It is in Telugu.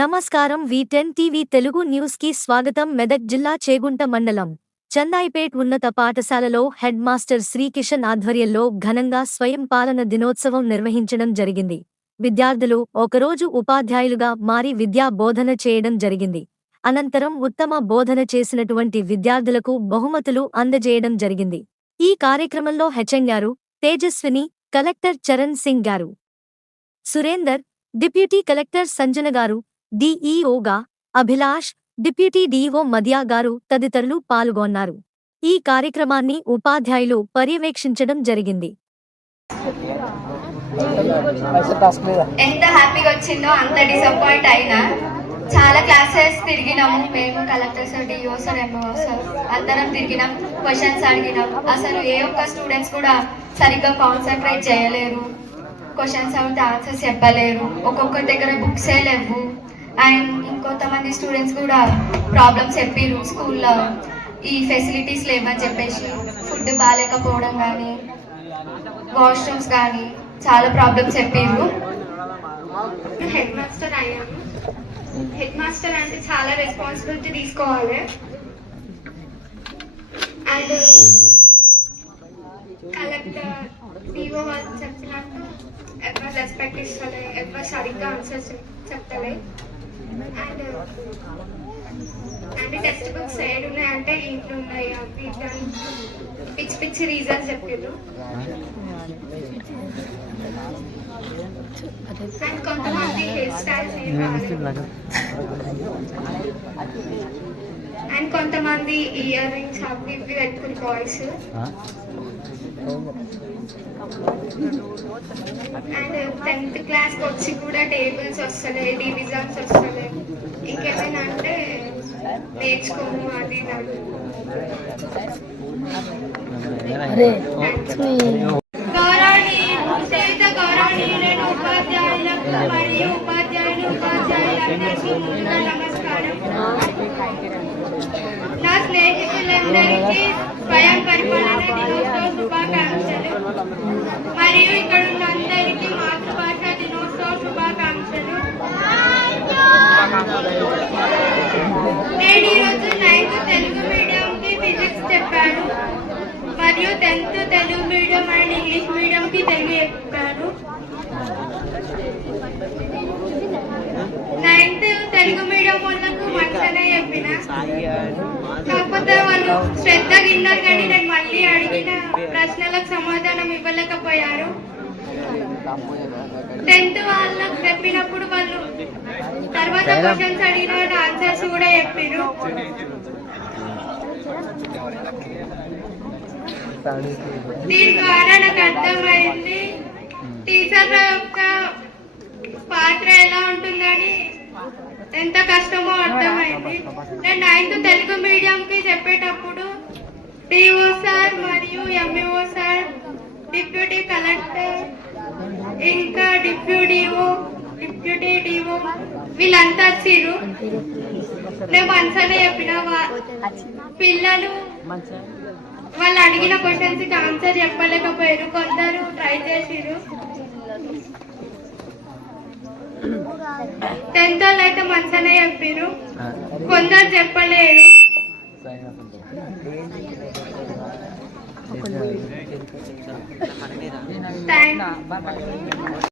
నమస్కారం. V10 టీవీ తెలుగు న్యూస్ కి స్వాగతం. మెదక్ జిల్లా చేగుంట మండలం చందాయిపేట్ ఉన్నత పాఠశాలలో హెడ్ మాస్టర్ శ్రీకిషన్ ఆధ్వర్యంలో ఘనంగా స్వయం పాలన దినోత్సవం నిర్వహించడం జరిగింది. విద్యార్థులు ఒకరోజు ఉపాధ్యాయులుగా మారి విద్యా బోధన చేయడం జరిగింది. అనంతరం ఉత్తమ బోధన చేసినటువంటి విద్యార్థులకు బహుమతులు అందజేయడం జరిగింది. ఈ కార్యక్రమంలో హెచ్ఎం గారు, తేజస్విని, కలెక్టర్ చరణ్ సింగ్ గారు, సురేందర్, డిప్యూటీ కలెక్టర్ సంజన గారు, డిఈఓగా అభిలాష్, డిప్యూటీ డిఓ మధ్యా గారు తదితరులు పాల్గొన్నారు. ఈ కార్యక్రమాన్ని ఉపాధ్యాయులు పర్యవేక్షించడం జరిగింది. ఎంత హ్యాపీగా వచ్చిందో అంత డిసప్పాయింట్ అయినా. చాలా క్లాసెస్ తిరిగినాము మేము, collector sir, DO sir, MO sir అందరం తిరిగినాం, క్వశ్చన్స్ అడిగినాం. అసలు ఏ ఒక్క స్టూడెంట్స్ కూడా సరిగ్గా కాన్సన్ట్రేట్ చేయలేరు, క్వశ్చన్స్ అవుతే ఆన్సర్స్ చెప్పలేరు, ఒక్కొక్కరి దగ్గర బుక్సే లేవు. అండ్ ఇంకొంతమంది స్టూడెంట్స్ కూడా ప్రాబ్లమ్స్ చెప్పారు, స్కూల్లో ఈ ఫెసిలిటీస్ లేవని చెప్పేసి, ఫుడ్ బాగాలేకపోవడం కానీ, వాష్రూమ్స్ కానీ చాలా ప్రాబ్లమ్స్ చెప్పారు. హెడ్ మాస్టర్ అయ్యాను. హెడ్ మాస్టర్ అంటే చాలా రెస్పాన్సిబిలిటీ తీసుకోవాలి. అండ్ కలెక్టర్, డిఓ వాళ్ళు చెప్పినట్టు ఎవరు రెస్పెక్ట్ ఇస్తలే, ఎవరు సరిగ్గా ఆన్సర్స్ చెప్తలే. అండ్ టెక్స్ట్ బుక్స్ ఏడు ఉన్నాయంటే ఇంట్లో ఉన్నాయి, అవి పిచ్చి పిచ్చి రీజన్స్ చెప్పారు. అండ్ కొంతమంది హెయిర్ స్టైల్స్ అండ్ కొంతమంది ఇయర్ రింగ్స్ అవి ఇవి పెట్టుకుని బాయ్స్. అండ్ 10th క్లాస్కి వచ్చి కూడా టేబుల్స్ వస్తలే, డివిజన్స్ వస్తలే, ఇంకేమైనా అంటే నేర్చుకోము అది గౌరవనీయులైన ఉపాధ్యాయులకు మరియు ఉపాధ్యాయులందరికీ నమస్కారం. నా స్నేహితులందరికీ స్వయం పరిపాలన దినోత్సవ శుభాకాంక్షలు మరియు ఇక్కడ ఉన్న అందరికీ మాతృభాష దినోత్సవ శుభాకాంక్షలు. నేను ఈరోజు 9th తెలుగు మీడియంకి ఫిజిక్స్ చెప్పాను మరియు 10th Telugu medium and English మీడియంకి తెలుగు చెప్పాను. 9th తెలుగు మీడియం వాళ్ళకు మంచిగానే చెప్పిన, కాకపోతే వాళ్ళు శ్రద్ధగా విన్నారు కానీ నేను మళ్ళీ అడిగిన ప్రశ్నలకు సమాధానం ఇవ్వలేకపోయారు. 10th వాళ్ళకు చెప్పినప్పుడు వాళ్ళు తర్వాత క్వశ్చన్స్ అడిగిన ఆన్సర్స్ కూడా చెప్పారు. దీని ద్వారా నాకు అర్థమైంది టీచర్ల యొక్క పాత్ర ఎలా ఉంటుందని, ఎంత కష్టమో అర్థమైంది. నేను 9th తెలుగు మీడియంకి చెప్పేటప్పుడు డిఓ సార్ మరియు ఎంఈఓ సార్, డిప్యూటీ కలెక్టర్, ఇంకా డిప్యూటీ డిఓ వీళ్ళంతా వచ్చిర్రు. నేను మంచిగానే చెప్పిన. పిల్లలు వాళ్ళు అడిగిన క్వశ్చన్స్ కి ఆన్సర్ చెప్పలేకపోయారు, కొందరు ట్రై చేసిరు. 10th వాళ్ళు అయితే మంచిగానే చెప్పారు, కొందరు చెప్పలేరు. థ్యాంక్